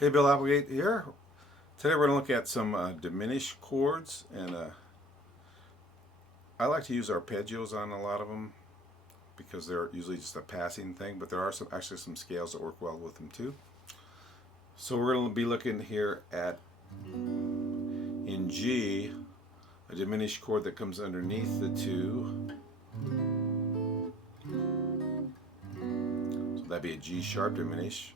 Hey, Bill Applegate here. Today we're going to look at some diminished chords, and I like to use arpeggios on a lot of them because they're usually just a passing thing, but there are actually some scales that work well with them too. So we're going to be looking here at, in G, a diminished chord that comes underneath the two. So that'd be a G sharp diminished.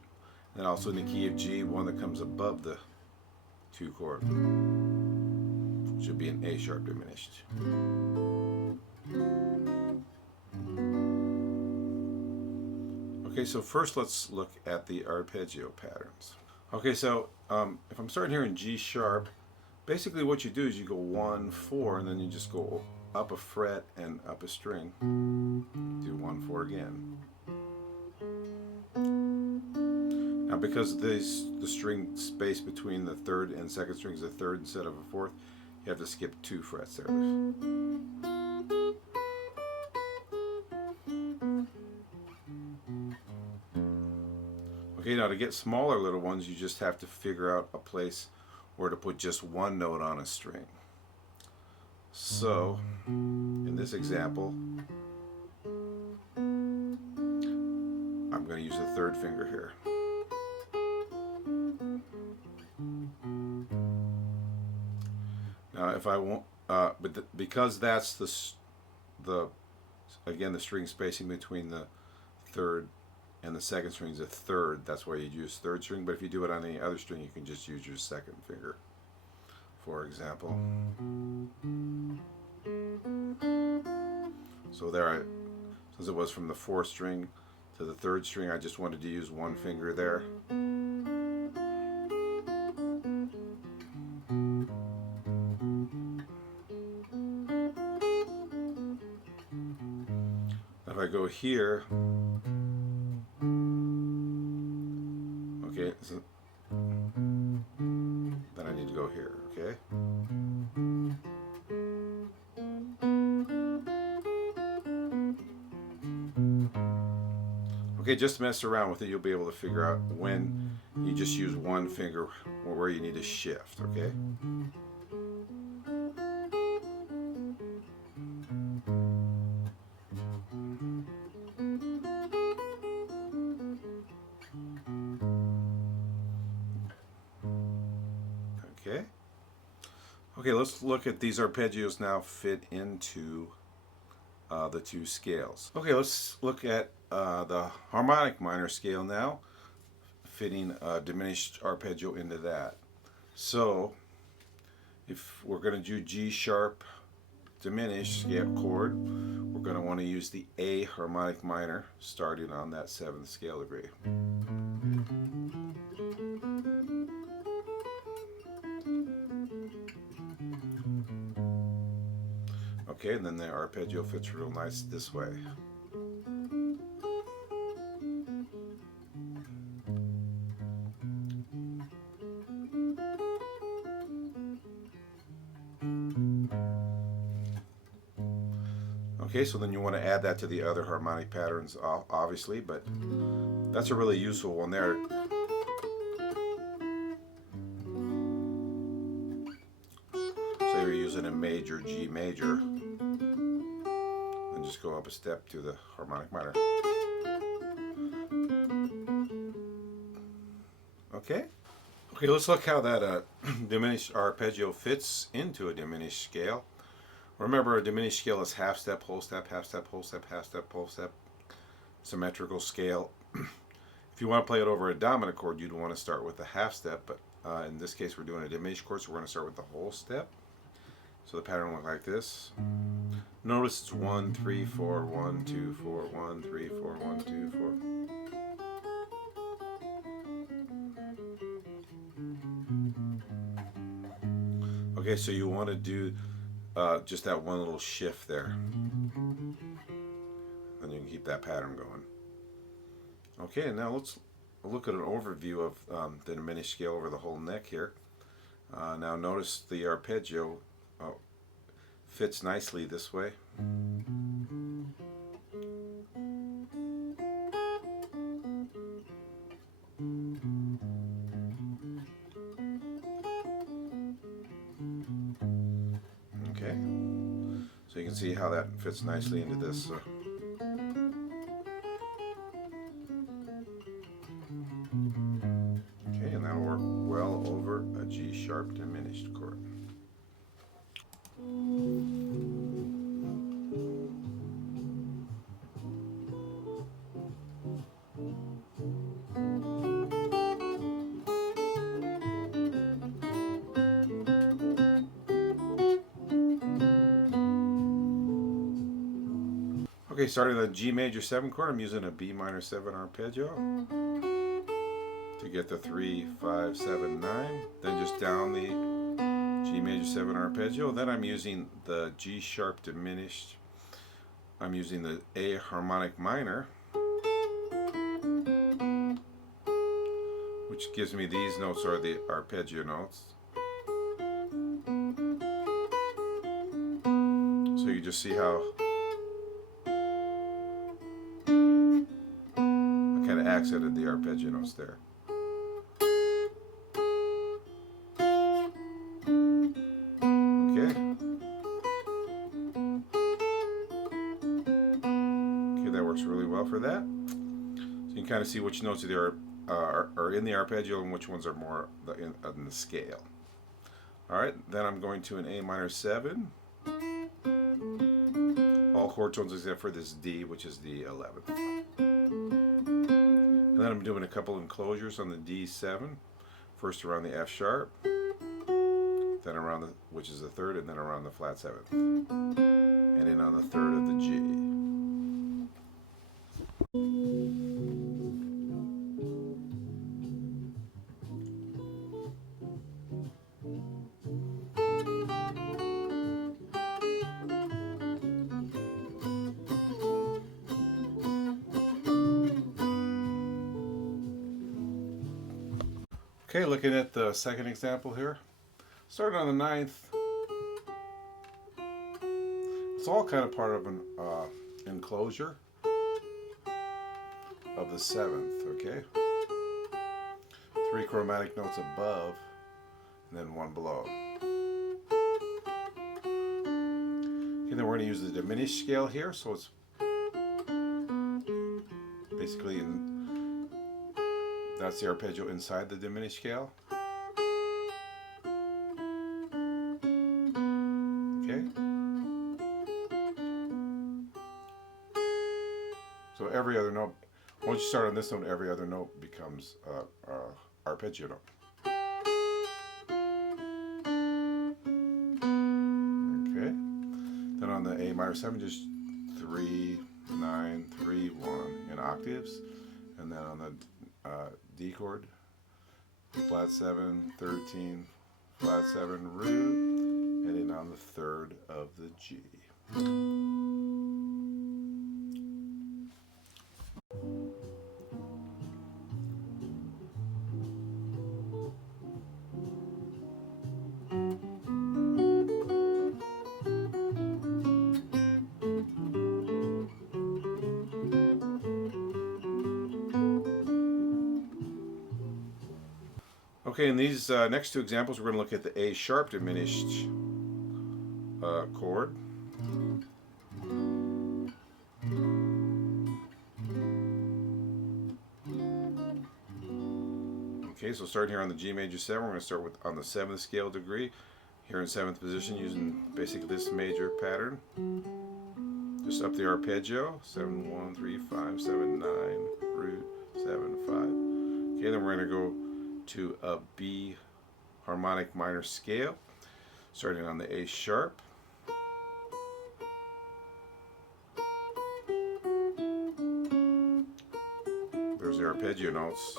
And also in the key of G, one that comes above the 2 chord. Should be an A sharp diminished. Okay, so first let's look at the arpeggio patterns. Okay, so if I'm starting here in G sharp, basically what you do is you go 1, 4, and then you just go up a fret and up a string. Do 1, 4 again. Now, because the string space between the third and second string is a third instead of a fourth, you have to skip 2 frets there. Okay, now to get smaller little ones, you just have to figure out a place where to put just one note on a string. So, in this example, I'm going to use the 3rd finger here. Now, if I want, because that's again, the string spacing between the 3rd and the 2nd string is a 3rd. That's why you'd use 3rd string. But if you do it on any other string, you can just use your 2nd finger. For example, so there, since it was from the 4th string to the 3rd string, I just wanted to use 1 finger there. If I go here, okay, so then I need to go here, okay? Okay, just mess around with it. You'll be able to figure out when you just use 1 finger or where you need to shift, okay? Okay. Okay, let's look at these arpeggios now fit into the 2 scales. Okay, let's look at the harmonic minor scale now, fitting a diminished arpeggio into that. So, if we're going to do G sharp diminished scale chord, we're going to want to use the A harmonic minor starting on that 7th scale degree. Okay, and then the arpeggio fits real nice this way. Okay, so then you want to add that to the other harmonic patterns, obviously, but that's a really useful one there. So you're using a major, G major, and just go up a step to the harmonic minor. Okay? Okay, let's look how that diminished arpeggio fits into a diminished scale. Remember, a diminished scale is half step, whole step, half step, whole step, half step, whole step, symmetrical scale. If you want to play it over a dominant chord, you'd want to start with the half step, but in this case we're doing a diminished chord, so we're going to start with the whole step. So the pattern will look like this. Notice it's 1, 3, 4, 1, 2, 4, 1, 3, 4, 1, 2, 4. Okay, so you want to do just that one little shift there, and you can keep that pattern going. Okay, and now let's look at an overview of the diminished scale over the whole neck here. Now notice the arpeggio fits nicely this way. So you can see how that fits nicely into this. Okay, and that'll work well over a G sharp diminished chord. Okay, starting the G major 7 chord, I'm using a B minor 7 arpeggio to get the 3, 5, 7, 9. Then just down the G major 7 arpeggio. Then I'm using the G sharp diminished. I'm using the A harmonic minor, which gives me these notes are the arpeggio notes. So you just see how I kind of accented the arpeggio notes there. Okay. Okay, that works really well for that. So you can kind of see which notes are in the arpeggio and which ones are more in the scale. All right, then I'm going to an A minor 7. All chord tones except for this D, which is the 11th. And then I'm doing a couple enclosures on the D7. First around the F sharp, then around the, which is the 3rd, and then around the flat 7th. And in on the 3rd of the G. Okay, looking at the second example here. Starting on the 9th. It's all kind of part of an enclosure of the 7th, okay? 3 chromatic notes above, and then 1 below. Okay, then we're going to use the diminished scale here, so it's basically that's the arpeggio inside the diminished scale. Okay. So every other note, once you start on this note, every other note becomes arpeggio note. Okay. Then on the A minor 7, just 3, 9, 3, 1 in octaves. And then on the D chord, flat 7, 13, flat 7, root, and in on the 3rd of the G. Okay, in these next two examples, we're going to look at the A sharp diminished chord. Okay, so starting here on the G major 7, we're going to start with on the 7th scale degree. Here in 7th position, using basically this major pattern. Just up the arpeggio, 7, 1, 3, 5, 7, 9, root, 7, 5. Okay, then we're going to go to a B harmonic minor scale, starting on the A sharp. There's the arpeggio notes.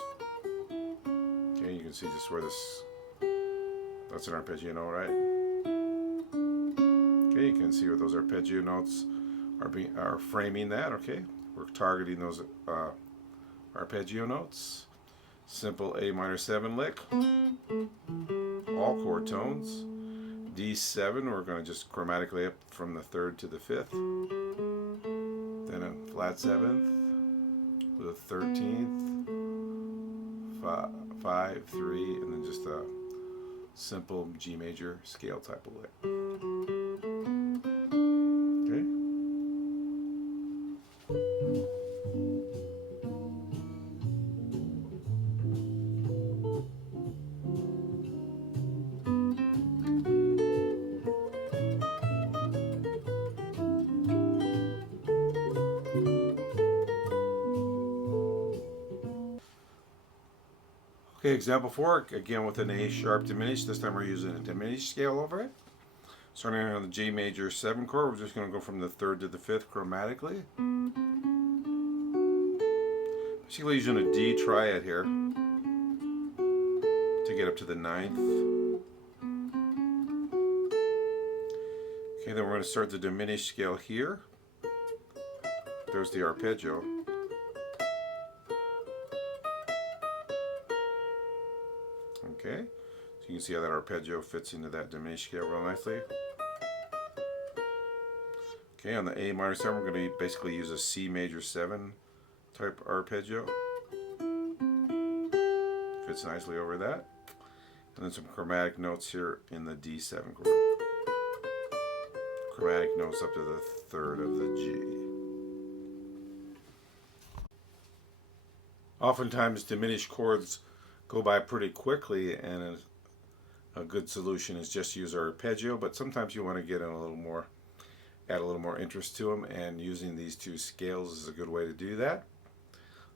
Okay, you can see just where this, that's an arpeggio note, right? Okay, you can see where those arpeggio notes are framing that, okay? We're targeting those arpeggio notes. Simple A minor 7 lick. All chord tones. D7, we're going to just chromatically up from the 3rd to the 5th. Then a flat 7th with a 13th, 5, 3, and then just a simple G major scale type of lick. Okay, example 4, again with an A sharp diminished. This time we're using a diminished scale over it. Starting on the G major 7 chord, we're just going to go from the 3rd to the 5th chromatically. Basically using a D triad here to get up to the 9th. Okay, then we're going to start the diminished scale here. There's the arpeggio. Okay, so you can see how that arpeggio fits into that diminished scale real nicely. Okay, on the A minor 7, we're going to basically use a C major 7 type arpeggio. Fits nicely over that. And then some chromatic notes here in the D7 chord. Chromatic notes up to the 3rd of the G. Oftentimes diminished chords go by pretty quickly, and a good solution is just use arpeggio, but sometimes you want to get in a little more, add a little more interest to them, and using these two scales is a good way to do that.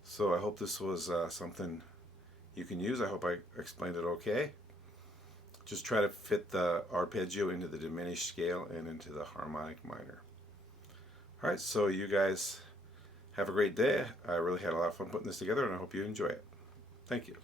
So I hope this was something you can use. I hope I explained it okay. Just try to fit the arpeggio into the diminished scale and into the harmonic minor. Alright, so you guys have a great day. I really had a lot of fun putting this together, and I hope you enjoy it. Thank you.